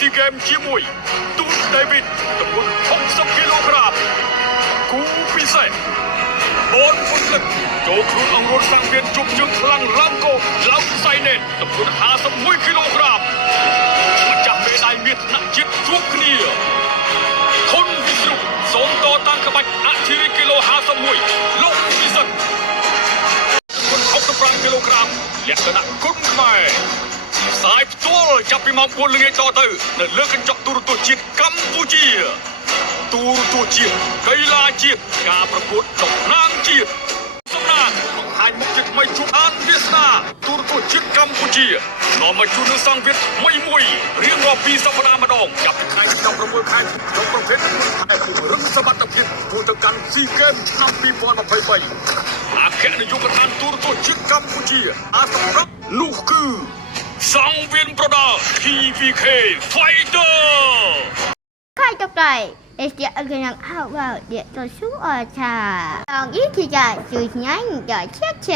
ซีเกมជាមួយទូតដេវីតទម្ងន់60គីឡូក្រាមគូពិសេសបនពុតលឹកចូលខ្លួនអង្រួនសាំងវៀនជុំជើងខ្លាំងឡើងកោឡើងសៃណេតទម្ងន់51គីឡូក្រាមម្ចាស់មេដាយមាសថ្នាក់ជាតិជួបគ្នាធនវិស្ណុសូមតតាំងក្បាច់អធិរិគីឡូ51លោកពិសិដ្ឋ65គីឡូក្រាមលក្ខណៈគុណខ្មែរสายផ្ទាល់ចាប់ពីម៉ោង4ល្ងាចតទៅនៅលើកញ្ចក់ទូរទស្សន៍ជាតិកម្ពុជាទូរទស្សន៍ជាតិកីឡាជាតិការប្រកួតតំណាងជាតិសំណាងបង្ហាញមុខជាថ្មីជួបអានវាសនាទូរទស្សន៍ជាតិកម្ពុជានាំមកជួននឹងសង្វៀតថ្មីមួយរៀងរាល់2សប្តាហ៍ម្ដងចាប់ពីថ្ងៃ16ខែក្នុងប្រភេទខែពង្រឹងសមត្ថភាពចូលទៅកាន់ស៊ីហ្គេមឆ្នាំ2023អគ្គនាយកដ្ឋានទូរទស្សន៍ជាតិកម្ពុជាអាសម្រាប់នោះគឺសង្វៀនប្រដាល់ TVK Fighter 开着盖，也是一个人好玩的，读书而茶。当一起在就nhanh的切切。